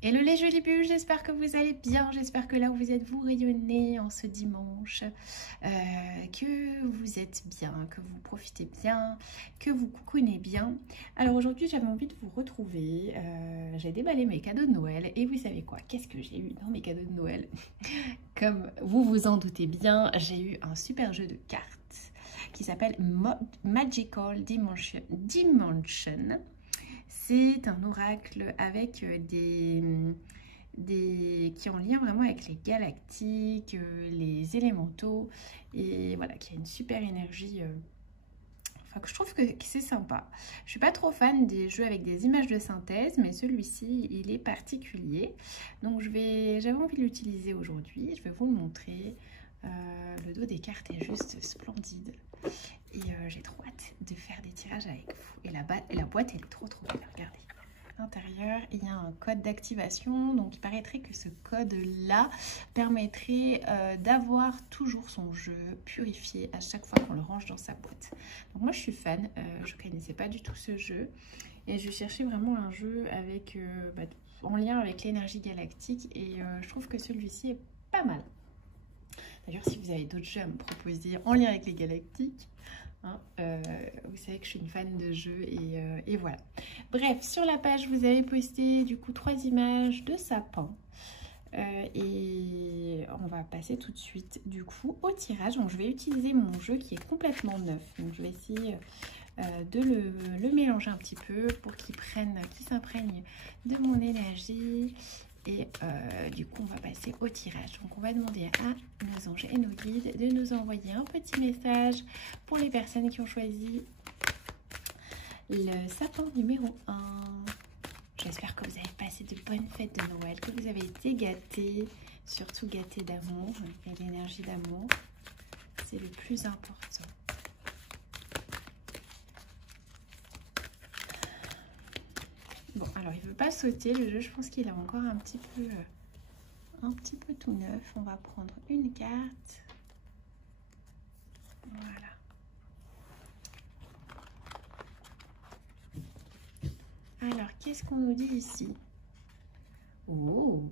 Hello les jolies bulles, j'espère que vous allez bien, j'espère que là où vous êtes, vous rayonnez en ce dimanche, que vous êtes bien, que vous profitez bien, que vous coucounez bien. Alors aujourd'hui j'avais envie de vous retrouver, j'ai déballé mes cadeaux de Noël et vous savez quoi, qu'est-ce que j'ai eu dans mes cadeaux de Noël? Comme vous vous en doutez bien, j'ai eu un super jeu de cartes qui s'appelle Magical Dimension. C'est un oracle avec qui est en lien vraiment avec les galactiques, les élémentaux, et voilà, qui a une super énergie. Enfin, que je trouve que c'est sympa. Je suis pas trop fan des jeux avec des images de synthèse, mais celui-ci, il est particulier. Donc j'avais envie de l'utiliser aujourd'hui. Je vais vous le montrer. Le dos des cartes est juste splendide. Et j'ai trop hâte de faire des tirages avec vous. Et la boîte, elle est trop belle. Regardez. À l'intérieur, il y a un code d'activation. Donc, il paraîtrait que ce code-là permettrait d'avoir toujours son jeu purifié à chaque fois qu'on le range dans sa boîte. Donc, moi, je suis fan. Je ne connaissais pas du tout ce jeu. Et je cherchais vraiment un jeu avec, en lien avec l'énergie galactique. Et je trouve que celui-ci est pas mal. D'ailleurs, si vous avez d'autres jeux à me proposer en lien avec les galactiques, hein, vous savez que je suis une fan de jeux et voilà. Bref, sur la page, vous avez posté du coup 3 images de sapins. Et on va passer tout de suite du coup au tirage. Donc, je vais utiliser mon jeu qui est complètement neuf. Donc, je vais essayer de le mélanger un petit peu pour qu'il s'imprègne de mon énergie. Et du coup, on va passer au tirage. Donc, on va demander à nos anges et nos guides de nous envoyer un petit message pour les personnes qui ont choisi le sapin numéro 1. J'espère que vous avez passé de bonnes fêtes de Noël, que vous avez été gâtés, surtout gâtés d'amour et d'énergie d'amour. C'est le plus important. Bon, alors il ne veut pas sauter le jeu, je pense qu'il est encore un petit peu tout neuf. On va prendre une carte. Voilà. Alors, qu'est-ce qu'on nous dit ici? Oh,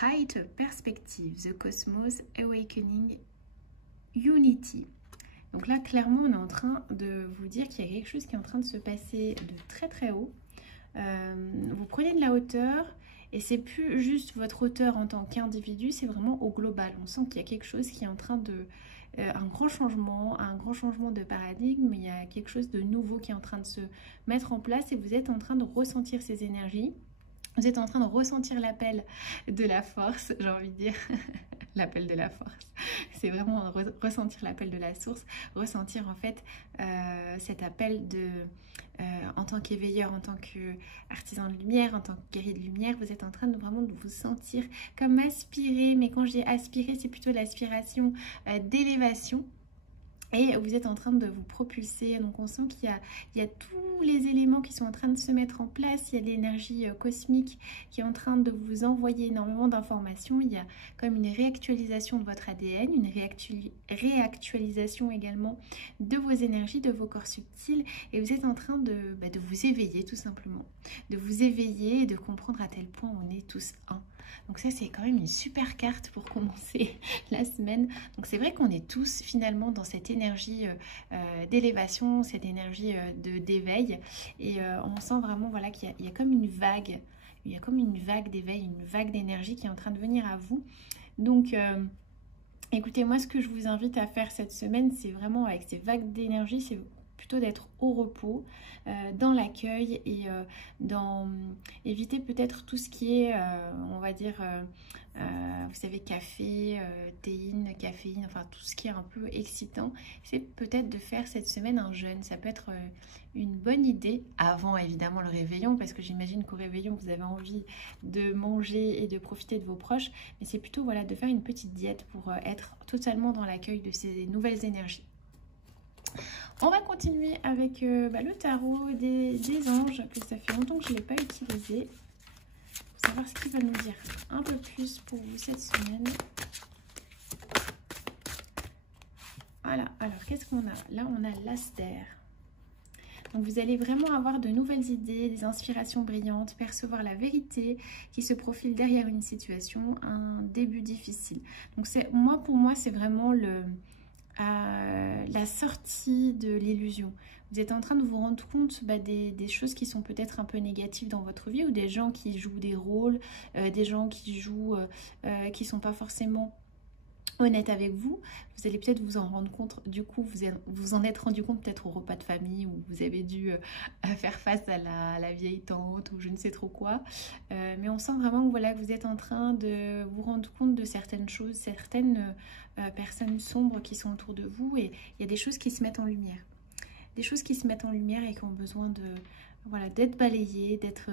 Height Perspective, The Cosmos Awakening Unity. Donc là, clairement, on est en train de vous dire qu'il y a quelque chose qui est en train de se passer de très haut. Vous prenez de la hauteur et c'est plus juste votre hauteur en tant qu'individu, c'est vraiment au global. On sent qu'il y a quelque chose qui est en train de... un grand changement de paradigme, il y a quelque chose de nouveau qui est en train de se mettre en place et vous êtes en train de ressentir ces énergies. Vous êtes en train de ressentir l'appel de la force, j'ai envie de dire, l'appel de la force. C'est vraiment ressentir l'appel de la source, ressentir en fait cet appel en tant qu'éveilleur, en tant qu'artisan de lumière, en tant que guerrier de lumière, vous êtes en train de vraiment de vous sentir comme aspirer, mais quand je dis aspirer, c'est plutôt l'aspiration d'élévation. Et vous êtes en train de vous propulser, donc on sent qu'il y a tous les éléments qui sont en train de se mettre en place, il y a l'énergie cosmique qui est en train de vous envoyer énormément d'informations, il y a comme une réactualisation de votre ADN, une réactualisation également de vos énergies, de vos corps subtils, et vous êtes en train de vous éveiller tout simplement, de vous éveiller et de comprendre à tel point on est tous un. Donc ça, c'est quand même une super carte pour commencer la semaine. Donc c'est vrai qu'on est tous finalement dans cette énergie d'élévation, cette énergie d'éveil. Et on sent vraiment voilà, qu'il y a comme une vague. Il y a comme une vague d'éveil, une vague d'énergie qui est en train de venir à vous. Donc... écoutez, moi, ce que je vous invite à faire cette semaine, c'est vraiment avec ces vagues d'énergie, c'est plutôt d'être au repos, dans l'accueil et dans éviter peut-être tout ce qui est, on va dire, vous savez, café, théine, caféine, enfin tout ce qui est un peu excitant. C'est peut-être de faire cette semaine un jeûne. Ça peut être une bonne idée avant évidemment le réveillon, parce que j'imagine qu'au réveillon vous avez envie de manger et de profiter de vos proches, mais c'est plutôt voilà de faire une petite diète pour être totalement dans l'accueil de ces nouvelles énergies. On va continuer avec le tarot des anges, que ça fait longtemps que je ne l'ai pas utilisé, pour savoir ce qu'il va nous dire un peu plus pour vous cette semaine. Voilà, alors qu'est-ce qu'on a? Là, on a l'Aster. Donc vous allez vraiment avoir de nouvelles idées, des inspirations brillantes, percevoir la vérité qui se profile derrière une situation, un début difficile. Donc pour moi, c'est vraiment la sortie de l'illusion. Vous êtes en train de vous rendre compte des choses qui sont peut-être un peu négatives dans votre vie, ou des gens qui jouent des rôles, des gens qui jouent, qui sont pas forcément honnêtes avec vous. Vous allez peut-être vous en rendre compte, du coup vous en êtes rendu compte peut-être au repas de famille où vous avez dû faire face à la vieille tante ou je ne sais trop quoi. Mais on sent vraiment que, voilà, que vous êtes en train de vous rendre compte de certaines choses, certaines personnes sombres qui sont autour de vous, et il y a des choses qui se mettent en lumière. Des choses qui se mettent en lumière et qui ont besoin de, voilà, d'être balayées, d'être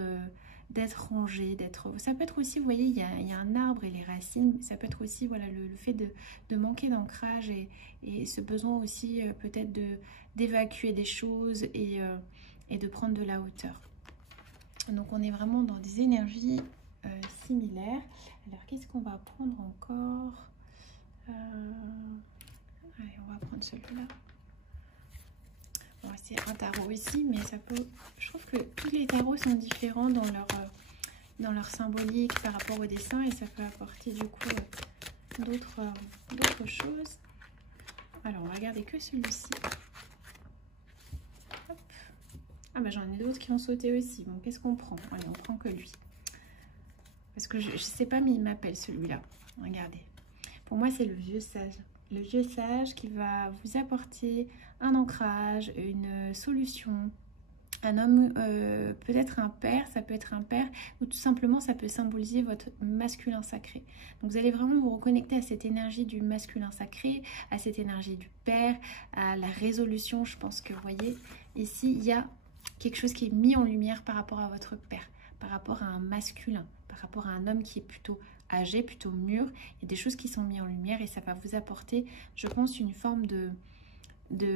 rangées, ça peut être aussi, vous voyez, il y a un arbre et les racines, ça peut être aussi, voilà, le fait de manquer d'ancrage et ce besoin aussi peut-être d'évacuer des choses et de prendre de la hauteur. Donc on est vraiment dans des énergies similaires. Alors qu'est-ce qu'on va prendre encore? Allez, on va prendre celui-là. Bon, c'est un tarot ici, mais ça peut... Je trouve que tous les tarots sont différents dans leur symbolique par rapport au dessin, et ça peut apporter du coup d'autres choses. Alors, on va regarder que celui-ci. Ah bah j'en ai d'autres qui ont sauté aussi. Bon, qu'est-ce qu'on prend? Allez, on prend que lui. Parce que je sais pas, mais il m'appelle celui-là. Regardez. Pour moi, c'est le vieux sage. Le vieux sage qui va vous apporter un ancrage, une solution. Un homme, peut-être un père, ça peut être un père, ou tout simplement ça peut symboliser votre masculin sacré. Donc vous allez vraiment vous reconnecter à cette énergie du masculin sacré, à cette énergie du père, à la résolution. Je pense que, vous voyez, ici il y a quelque chose qui est mis en lumière par rapport à votre père, par rapport à un masculin, par rapport à un homme qui est plutôt âgé, plutôt mûr. Il y a des choses qui sont mises en lumière et ça va vous apporter, je pense, une forme de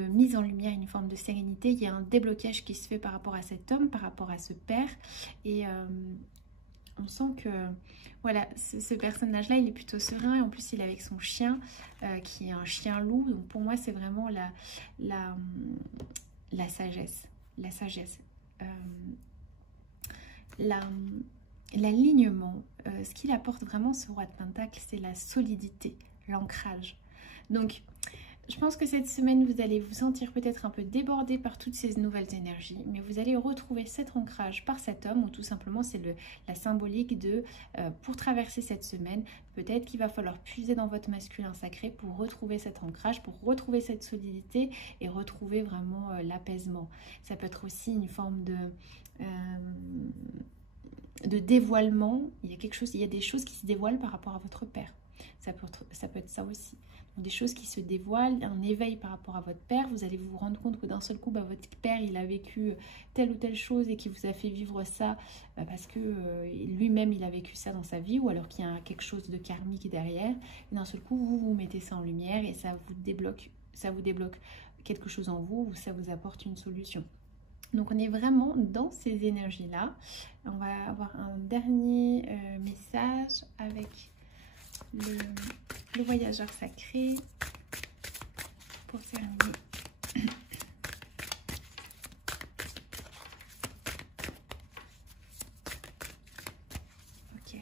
mise en lumière, une forme de sérénité. Il y a un déblocage qui se fait par rapport à cet homme, par rapport à ce père, et on sent que, voilà, ce personnage-là, il est plutôt serein, et en plus il est avec son chien, qui est un chien loup. Donc pour moi, c'est vraiment la sagesse, l'alignement. Ce qu'il apporte vraiment, ce roi de Pentacle, c'est la solidité, l'ancrage. Donc je pense que cette semaine, vous allez vous sentir peut-être un peu débordé par toutes ces nouvelles énergies, mais vous allez retrouver cet ancrage par cet homme, ou tout simplement c'est la symbolique de, pour traverser cette semaine, peut-être qu'il va falloir puiser dans votre masculin sacré pour retrouver cet ancrage, pour retrouver cette solidité et retrouver vraiment l'apaisement. Ça peut être aussi une forme de dévoilement. Il y a des choses qui se dévoilent par rapport à votre père. Ça peut être ça aussi. Des choses qui se dévoilent, un éveil par rapport à votre père. Vous allez vous rendre compte que d'un seul coup, votre père, il a vécu telle ou telle chose et qui vous a fait vivre ça parce que lui-même, il a vécu ça dans sa vie, ou alors qu'il y a quelque chose de karmique derrière. Et d'un seul coup, vous mettez ça en lumière et ça vous débloque quelque chose en vous, ou ça vous apporte une solution. Donc on est vraiment dans ces énergies-là. On va avoir un dernier message avec le voyageur sacré pour terminer. Ok,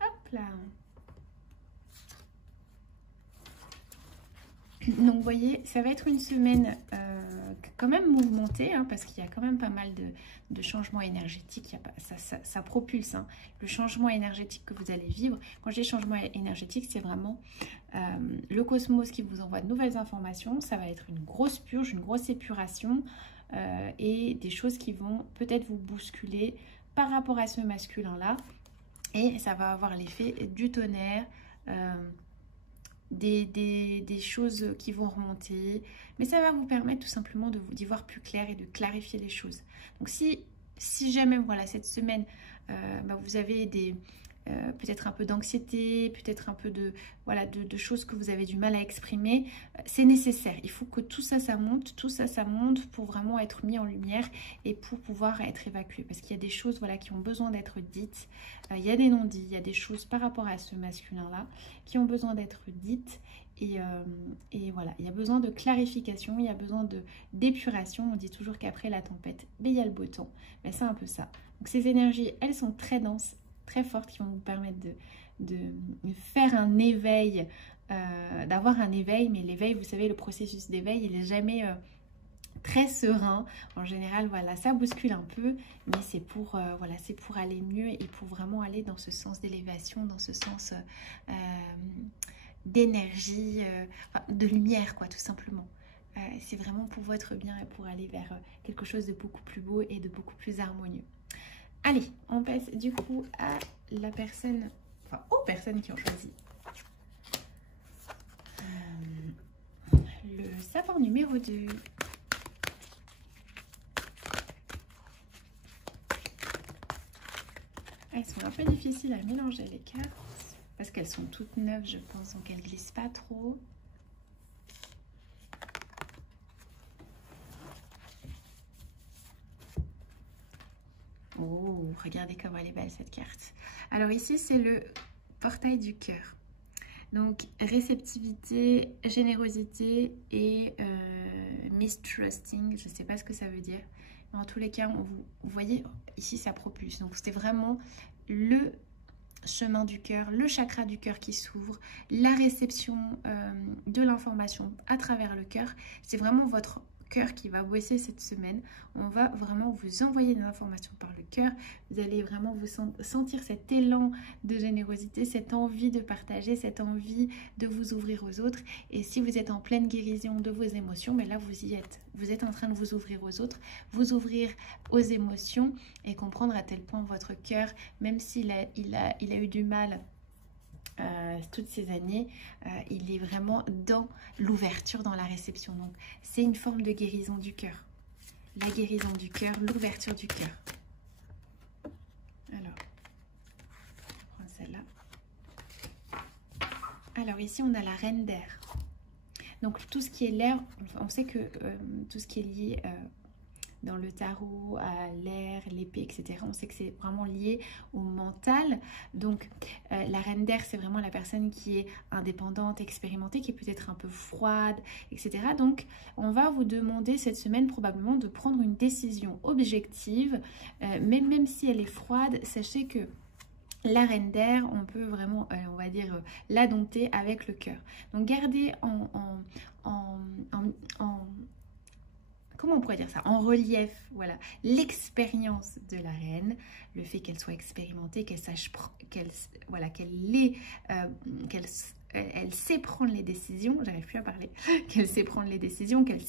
hop là. Donc vous voyez, ça va être une semaine quand même mouvementée, hein, parce qu'il y a quand même pas mal de changements énergétiques. Ça propulse le changement énergétique que vous allez vivre. Quand je dis changement énergétique, c'est vraiment le cosmos qui vous envoie de nouvelles informations. Ça va être une grosse purge, une grosse épuration et des choses qui vont peut-être vous bousculer par rapport à ce masculin-là. Et ça va avoir l'effet du tonnerre, des choses qui vont remonter, mais ça va vous permettre tout simplement d'y voir plus clair et de clarifier les choses. Donc si jamais, voilà, cette semaine vous avez peut-être un peu d'anxiété, peut-être un peu de choses que vous avez du mal à exprimer, c'est nécessaire. Il faut que tout ça monte pour vraiment être mis en lumière et pour pouvoir être évacué. Parce qu'il y a des choses, voilà, qui ont besoin d'être dites. Il y a des non-dits, il y a des choses par rapport à ce masculin-là qui ont besoin d'être dites et voilà, il y a besoin de clarification, il y a besoin d'épuration. On dit toujours qu'après la tempête, il y a le beau temps. Mais c'est un peu ça. Donc ces énergies, elles sont très denses, très fortes, qui vont vous permettre de faire un éveil, d'avoir un éveil. Mais l'éveil, vous savez, le processus d'éveil, il n'est jamais très serein. En général, voilà, ça bouscule un peu, mais c'est pour, voilà, c'est pour aller mieux et pour vraiment aller dans ce sens d'élévation, dans ce sens d'énergie, de lumière, quoi, tout simplement. C'est vraiment pour votre bien et pour aller vers quelque chose de beaucoup plus beau et de beaucoup plus harmonieux. Allez, on passe du coup à la personne, enfin aux personnes qui ont choisi le savant numéro 2. Elles sont un peu difficiles à mélanger les cartes parce qu'elles sont toutes neuves, je pense, donc elles ne glissent pas trop. Oh, regardez comme elle est belle cette carte. Alors ici, c'est le portail du cœur. Donc réceptivité, générosité et mistrusting, je ne sais pas ce que ça veut dire. Mais en tous les cas, vous voyez, ici ça propulse. Donc c'était vraiment le chemin du cœur, le chakra du cœur qui s'ouvre, la réception de l'information à travers le cœur. C'est vraiment votre cœur qui va bosser cette semaine. On va vraiment vous envoyer des informations par le cœur. Vous allez vraiment vous sentir cet élan de générosité, cette envie de partager, cette envie de vous ouvrir aux autres. Et si vous êtes en pleine guérison de vos émotions, mais là vous y êtes. Vous êtes en train de vous ouvrir aux autres, vous ouvrir aux émotions et comprendre à tel point votre cœur, même s'il a eu du mal toutes ces années, il est vraiment dans l'ouverture, dans la réception. Donc c'est une forme de guérison du cœur. La guérison du cœur, l'ouverture du cœur. Alors, je prends celle-là. Alors ici on a la reine d'air. Donc tout ce qui est l'air, on sait que tout ce qui est lié dans le tarot, à l'air, l'épée, etc. On sait que c'est vraiment lié au mental. Donc, la reine d'air, c'est vraiment la personne qui est indépendante, expérimentée, qui est peut-être un peu froide, etc. Donc, on va vous demander cette semaine probablement de prendre une décision objective. Même si elle est froide, sachez que la reine d'air, on peut vraiment, on va dire, la dompter avec le cœur. Donc, gardez comment on pourrait dire ça, en relief, voilà, l'expérience de la reine, le fait qu'elle soit expérimentée, qu'elle sache, qu'elle sait prendre les décisions, j'arrive plus à parler, qu'elle sait prendre les décisions, qu'elle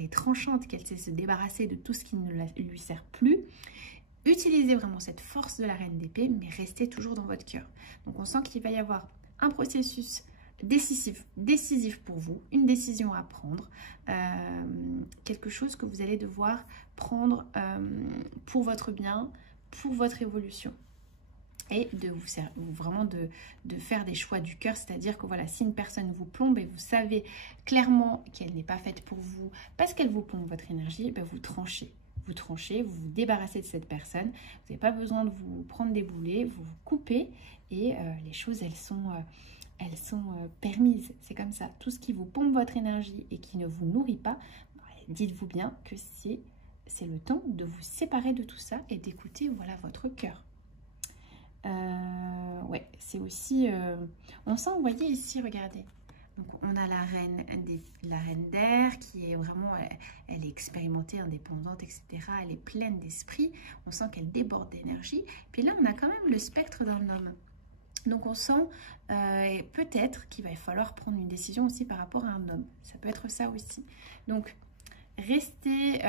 est tranchante, qu'elle sait se débarrasser de tout ce qui ne lui sert plus. Utilisez vraiment cette force de la reine d'épée, mais restez toujours dans votre cœur. Donc on sent qu'il va y avoir un processus décisif pour vous, une décision à prendre, quelque chose que vous allez devoir prendre pour votre bien, pour votre évolution. Et vraiment de faire des choix du cœur, c'est-à-dire que voilà, si une personne vous plombe et vous savez clairement qu'elle n'est pas faite pour vous, parce qu'elle vous plombe votre énergie, ben vous tranchez. Vous vous débarrassez de cette personne, vous n'avez pas besoin de vous prendre des boulets, vous vous coupez et les choses, elles sont permises, c'est comme ça. Tout ce qui vous pompe votre énergie et qui ne vous nourrit pas, dites-vous bien que c'est le temps de vous séparer de tout ça et d'écouter voilà, votre cœur. Ouais, c'est aussi... on sent, vous voyez ici, regardez. Donc on a la reine d'air qui est vraiment, elle est expérimentée, indépendante, etc. Elle est pleine d'esprit. On sent qu'elle déborde d'énergie. Puis là, on a quand même le spectre d'un homme. Donc on sent peut-être qu'il va falloir prendre une décision aussi par rapport à un homme. Ça peut être ça aussi. Donc restez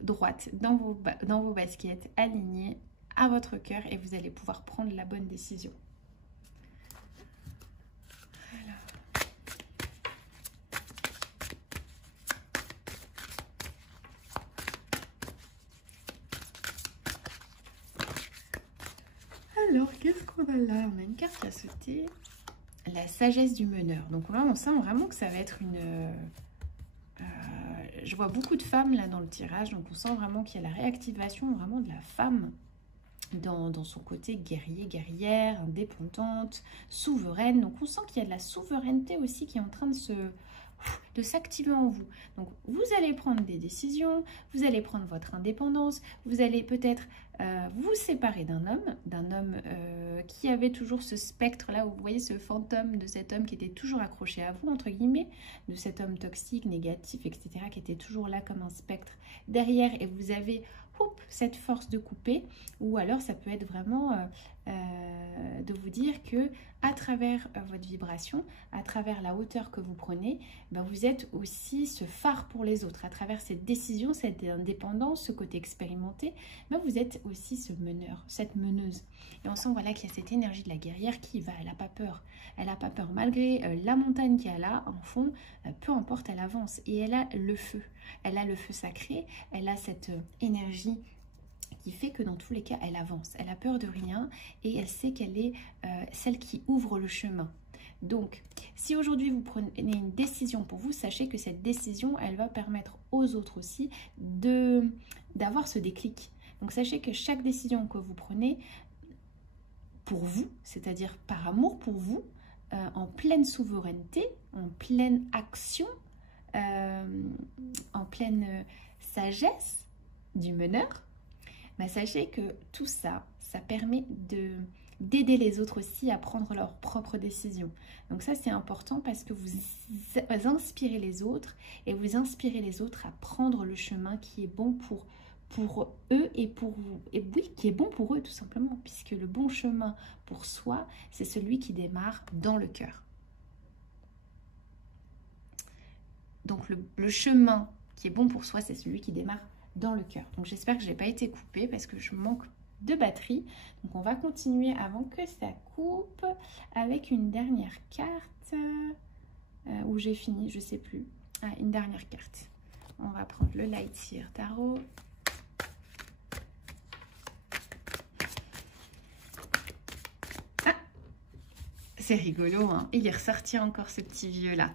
droite dans vos baskets, alignée à votre cœur et vous allez pouvoir prendre la bonne décision. Alors, qu'est-ce qu'on a là? On a une carte à sauter. La sagesse du meneur. Donc là, on sent vraiment que ça va être une... je vois beaucoup de femmes là dans le tirage. Donc on sent vraiment qu'il y a la réactivation vraiment de la femme dans son côté guerrier, guerrière, indépendante, souveraine. Donc on sent qu'il y a de la souveraineté aussi qui est en train de s'activer en vous. Donc vous allez prendre des décisions, vous allez prendre votre indépendance, vous allez peut-être vous séparer d'un homme qui avait toujours ce spectre-là, vous voyez ce fantôme de cet homme qui était toujours accroché à vous, entre guillemets, de cet homme toxique, négatif, etc., qui était toujours là comme un spectre derrière, et vous avez cette force de couper, ou alors ça peut être vraiment de vous dire que à travers votre vibration, à travers la hauteur que vous prenez, ben vous êtes aussi ce phare pour les autres. À travers cette décision, cette indépendance, ce côté expérimenté, ben vous êtes aussi ce meneur, cette meneuse. Et on sent voilà qu'il y a cette énergie de la guerrière qui va, elle n'a pas peur. Elle n'a pas peur malgré la montagne qu'il y a là, en fond, peu importe, elle avance. Et elle a le feu. Elle a le feu sacré, elle a cette énergie qui fait que dans tous les cas, elle avance. Elle a peur de rien et elle sait qu'elle est celle qui ouvre le chemin. Donc, si aujourd'hui vous prenez une décision pour vous, sachez que cette décision, elle va permettre aux autres aussi d'avoir ce déclic. Donc, sachez que chaque décision que vous prenez pour vous, c'est-à-dire par amour pour vous, en pleine souveraineté, en pleine action, en pleine sagesse du meneur, bah sachez que tout ça, ça permet d'aider les autres aussi à prendre leurs propres décisions. Donc ça, c'est important parce que vous inspirez les autres et vous inspirez les autres à prendre le chemin qui est bon pour eux et pour vous. Et oui, qui est bon pour eux tout simplement, puisque le bon chemin pour soi, c'est celui qui démarre dans le cœur. Donc le chemin qui est bon pour soi, c'est celui qui démarre dans le cœur. Donc j'espère que je n'ai pas été coupée parce que je manque de batterie. Donc on va continuer avant que ça coupe avec une dernière carte où j'ai fini, je sais plus. Ah, une dernière carte. On va prendre le Light Year Tarot. Ah, c'est rigolo, hein. Il est ressorti encore ce petit vieux là.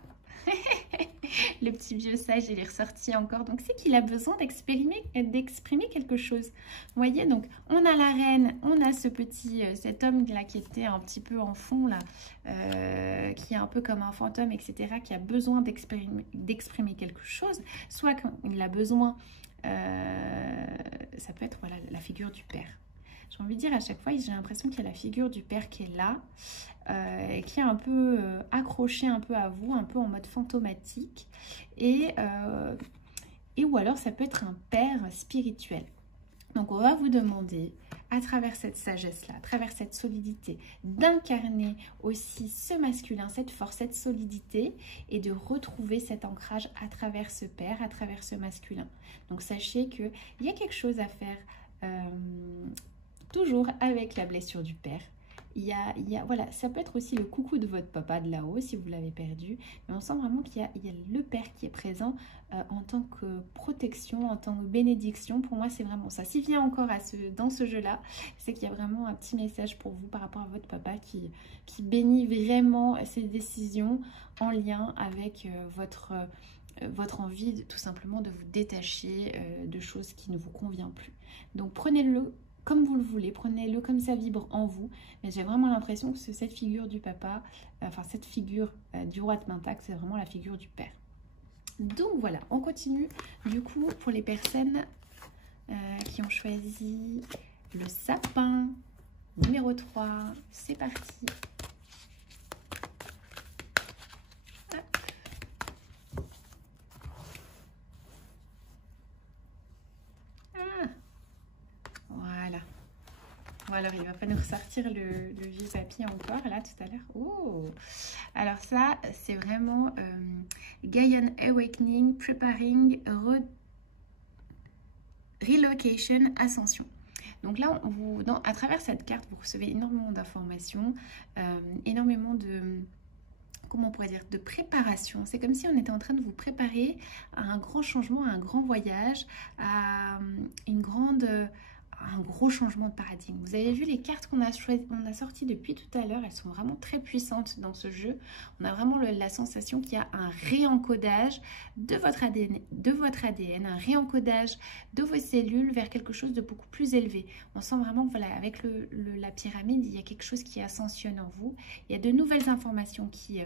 Le petit vieux sage, il est ressorti encore. Donc, c'est qu'il a besoin d'exprimer quelque chose. Vous voyez, donc, on a la reine, on a cet homme-là qui était un petit peu en fond, là, qui est un peu comme un fantôme, etc., qui a besoin d'exprimer quelque chose. Soit qu'il a besoin, ça peut être, voilà, la figure du père. J'ai envie de dire à chaque fois, j'ai l'impression qu'il y a la figure du père qui est là, qui est un peu accroché un peu à vous, un peu en mode fantomatique, et ou alors ça peut être un père spirituel. Donc on va vous demander, à travers cette sagesse-là, à travers cette solidité, d'incarner aussi ce masculin, cette force, cette solidité, et de retrouver cet ancrage à travers ce père, à travers ce masculin. Donc sachez qu'il y a quelque chose à faire toujours avec la blessure du père. Voilà, ça peut être aussi le coucou de votre papa de là-haut si vous l'avez perdu, mais on sent vraiment qu'il y a le père qui est présent en tant que protection, en tant que bénédiction. Pour moi, c'est vraiment ça. S'il vient encore dans ce jeu-là, c'est qu'il y a vraiment un petit message pour vous par rapport à votre papa qui bénit vraiment ses décisions en lien avec votre envie tout simplement de vous détacher de choses qui ne vous conviennent plus. Donc prenez-le comme vous le voulez, prenez-le comme ça vibre en vous, mais j'ai vraiment l'impression que cette figure du papa, enfin cette figure du roi de Pentacle, c'est vraiment la figure du père. Donc voilà, on continue du coup pour les personnes qui ont choisi le sapin numéro 3, c'est parti. Alors, il va pas nous ressortir le vieux papier encore, là, tout à l'heure. Oh! Alors ça, c'est vraiment Gaian Awakening, Preparing, Relocation, Ascension. Donc là, à travers cette carte, vous recevez énormément d'informations, énormément de... Comment on pourrait dire, de préparation. C'est comme si on était en train de vous préparer à un grand changement, à un grand voyage, à un gros changement de paradigme. Vous avez vu les cartes qu'on a sorties depuis tout à l'heure, elles sont vraiment très puissantes dans ce jeu. On a vraiment la sensation qu'il y a un réencodage de votre ADN, un réencodage de vos cellules vers quelque chose de beaucoup plus élevé. On sent vraiment que voilà, avec la pyramide, il y a quelque chose qui ascensionne en vous. Il y a de nouvelles informations qui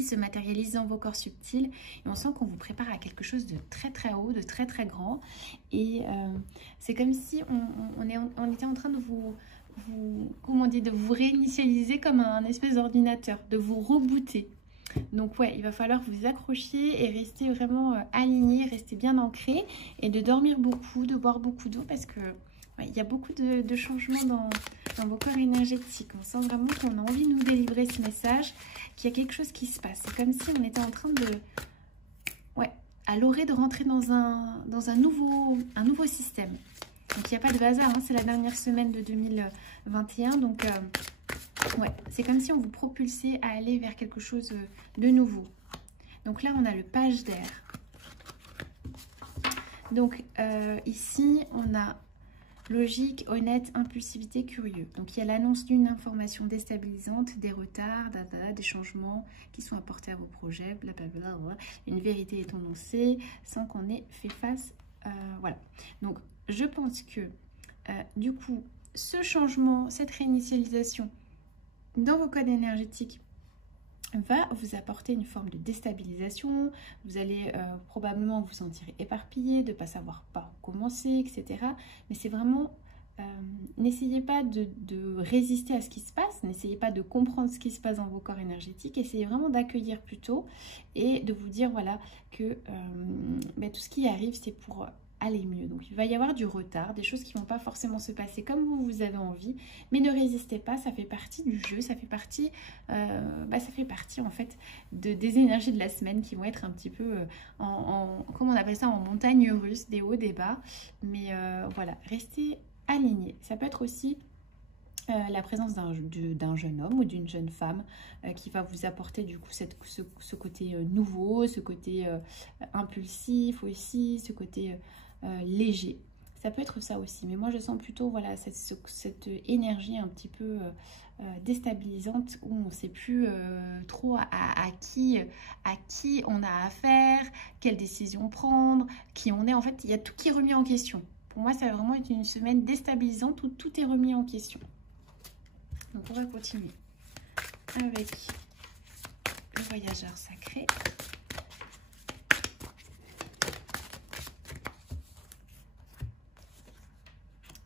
se matérialise dans vos corps subtils et on sent qu'on vous prépare à quelque chose de très très haut, de très très grand et c'est comme si on était en train de comment on dit, de vous réinitialiser comme un espèce d'ordinateur, de vous rebooter. Donc ouais, il va falloir vous accrocher et rester vraiment aligné, rester bien ancré et de dormir beaucoup, de boire beaucoup d'eau parce que il y a beaucoup de changements dans vos corps énergétiques. On sent vraiment qu'on a envie de nous délivrer ce message, qu'il y a quelque chose qui se passe. C'est comme si on était en train de... Ouais, à l'orée de rentrer dans un nouveau système. Donc il n'y a pas de hasard, hein, c'est la dernière semaine de 2021. Donc ouais, c'est comme si on vous propulsait à aller vers quelque chose de nouveau. Donc là, on a le page d'air. Donc ici, on a... logique, honnête, impulsivité, curieux. Donc il y a l'annonce d'une information déstabilisante, des retards, des changements qui sont apportés à vos projets, blablabla. Une vérité est annoncée sans qu'on ait fait face. Voilà. Donc je pense que du coup, ce changement, cette réinitialisation dans vos codes énergétiques va vous apporter une forme de déstabilisation. Vous allez probablement vous sentir éparpillé, de ne pas savoir par où commencer, etc. Mais c'est vraiment... n'essayez pas de résister à ce qui se passe, n'essayez pas de comprendre ce qui se passe dans vos corps énergétiques, essayez vraiment d'accueillir plutôt et de vous dire voilà que tout ce qui arrive c'est pour aller mieux. Donc il va y avoir du retard, des choses qui ne vont pas forcément se passer comme vous avez envie, mais ne résistez pas, ça fait partie du jeu, ça fait partie en fait des énergies de la semaine qui vont être un petit peu comment on appelle ça, en montagne russe, des hauts, des bas, mais voilà, restez alignés. Ça peut être aussi la présence d'un jeune homme ou d'une jeune femme qui va vous apporter du coup ce côté nouveau, ce côté impulsif aussi, ce côté léger. Ça peut être ça aussi, mais moi je sens plutôt voilà, cette énergie un petit peu déstabilisante où on ne sait plus trop à qui on a affaire, quelle décision prendre, qui on est. En fait, il y a tout qui est remis en question. Pour moi, ça va vraiment être une semaine déstabilisante où tout est remis en question. Donc on va continuer avec le voyageur sacré.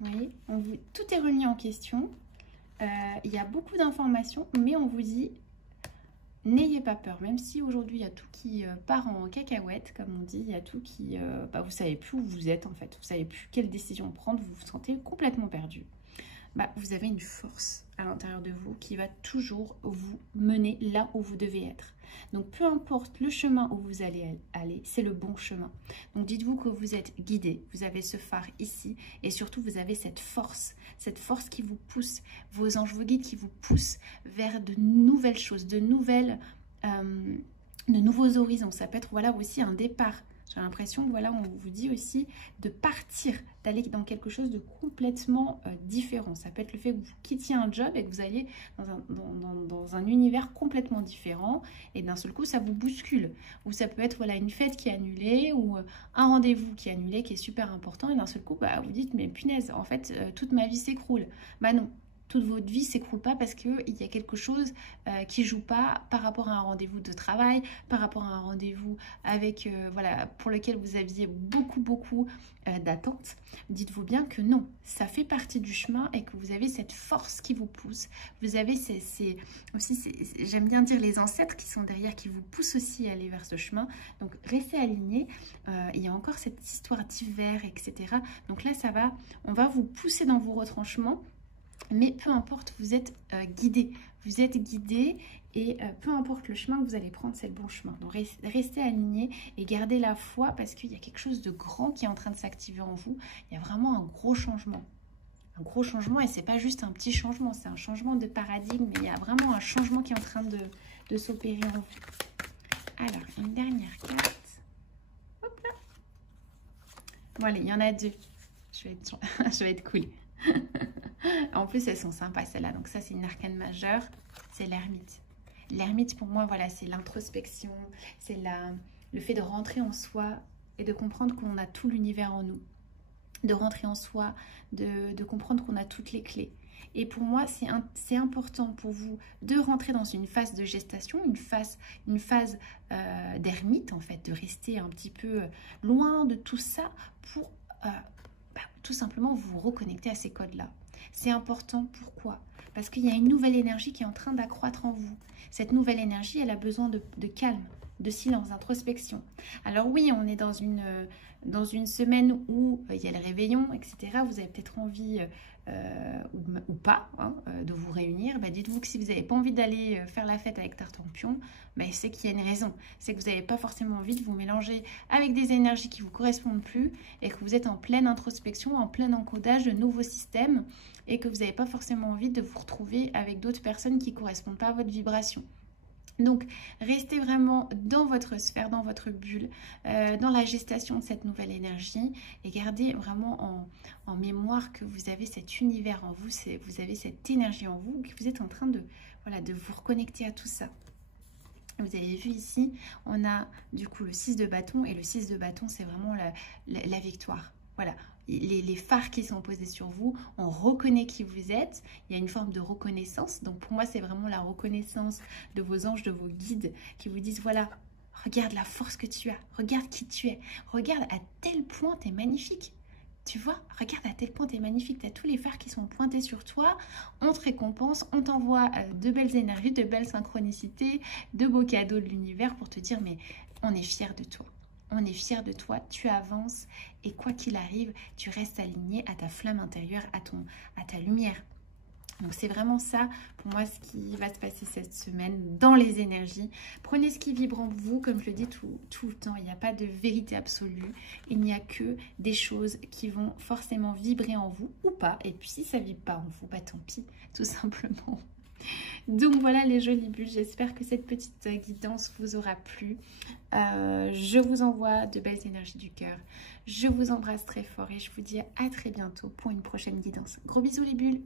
Vous voyez, tout est remis en question. Il y a beaucoup d'informations, mais on vous dit, n'ayez pas peur. Même si aujourd'hui, il y a tout qui part en cacahuète, comme on dit, il y a tout qui... vous ne savez plus où vous êtes, en fait. Vous ne savez plus quelle décision prendre, vous vous sentez complètement perdu. Vous avez une force à l'intérieur de vous qui va toujours vous mener là où vous devez être. Donc, peu importe le chemin où vous allez aller, c'est le bon chemin. Donc, dites-vous que vous êtes guidé, vous avez ce phare ici et surtout, vous avez cette force qui vous pousse, vos anges, vos guides qui vous poussent vers de nouvelles choses, de nouveaux horizons. Ça peut être voilà aussi un départ. J'ai l'impression que voilà, on vous dit aussi de partir, d'aller dans quelque chose de complètement différent. Ça peut être le fait que vous quittiez un job et que vous alliez dans un univers complètement différent et d'un seul coup, ça vous bouscule. Ou ça peut être voilà, une fête qui est annulée ou un rendez-vous qui est annulé, qui est super important et d'un seul coup, vous dites, mais punaise, en fait, toute ma vie s'écroule. Non. Toute votre vie ne s'écroule pas parce qu'il y a quelque chose qui ne joue pas par rapport à un rendez-vous de travail, par rapport à un rendez-vous avec voilà, pour lequel vous aviez beaucoup d'attentes. Dites-vous bien que non, ça fait partie du chemin et que vous avez cette force qui vous pousse. Vous avez j'aime bien dire les ancêtres qui sont derrière, qui vous poussent aussi à aller vers ce chemin. Donc restez alignés. Il y a encore cette histoire d'hiver, etc. Donc là, on va vous pousser dans vos retranchements. Mais peu importe, vous êtes guidé. Vous êtes guidé et peu importe le chemin que vous allez prendre, c'est le bon chemin. Donc restez alignés et gardez la foi parce qu'il y a quelque chose de grand qui est en train de s'activer en vous. Il y a vraiment un gros changement. Un gros changement et c'est pas juste un petit changement, c'est un changement de paradigme. Mais il y a vraiment un changement qui est en train de s'opérer en vous. Alors, une dernière carte. Hop là. Bon, allez, il y en a 2. Je vais être cool. En plus, elles sont sympas, celles-là. Donc ça, c'est une arcane majeure. C'est l'ermite. L'ermite, pour moi, voilà, c'est l'introspection. C'est le fait de rentrer en soi et de comprendre qu'on a tout l'univers en nous. De rentrer en soi, de comprendre qu'on a toutes les clés. Et pour moi, c'est important pour vous de rentrer dans une phase de gestation, une phase d'ermite, en fait, de rester un petit peu loin de tout ça pour tout simplement vous reconnecter à ces codes-là. C'est important, pourquoi? Parce qu'il y a une nouvelle énergie qui est en train d'accroître en vous. Cette nouvelle énergie, elle a besoin de calme, de silence, d'introspection. Alors oui, on est dans une semaine où il y a le réveillon, etc. Vous avez peut-être envie, ou pas, hein, de vous réunir. Dites-vous que si vous n'avez pas envie d'aller faire la fête avec Tartampion, c'est qu'il y a une raison. C'est que vous n'avez pas forcément envie de vous mélanger avec des énergies qui ne vous correspondent plus et que vous êtes en pleine introspection, en plein encodage de nouveaux systèmes et que vous n'avez pas forcément envie de vous retrouver avec d'autres personnes qui ne correspondent pas à votre vibration. Donc, restez vraiment dans votre sphère, dans votre bulle, dans la gestation de cette nouvelle énergie et gardez vraiment en mémoire que vous avez cet univers en vous, vous avez cette énergie en vous, que vous êtes en train de vous reconnecter à tout ça. Vous avez vu ici, on a du coup le 6 de bâton et le 6 de bâton, c'est vraiment la victoire. Voilà. Les phares qui sont posés sur vous, on reconnaît qui vous êtes, il y a une forme de reconnaissance. Donc pour moi, c'est vraiment la reconnaissance de vos anges, de vos guides qui vous disent, voilà, regarde la force que tu as, regarde qui tu es, regarde à tel point tu es magnifique. Tu vois, regarde à tel point tu es magnifique, tu as tous les phares qui sont pointés sur toi, on te récompense, on t'envoie de belles énergies, de belles synchronicités, de beaux cadeaux de l'univers pour te dire, mais on est fiers de toi. On est fiers de toi, tu avances et quoi qu'il arrive, tu restes aligné à ta flamme intérieure, à ta lumière. Donc c'est vraiment ça pour moi ce qui va se passer cette semaine dans les énergies. Prenez ce qui vibre en vous, comme je le dis tout le temps, il n'y a pas de vérité absolue. Il n'y a que des choses qui vont forcément vibrer en vous ou pas. Et puis si ça ne vibre pas en vous, tant pis, tout simplement. Donc voilà les jolies bulles, j'espère que cette petite guidance vous aura plu. Je vous envoie de belles énergies du cœur. Je vous embrasse très fort et je vous dis à très bientôt pour une prochaine guidance. Gros bisous les bulles!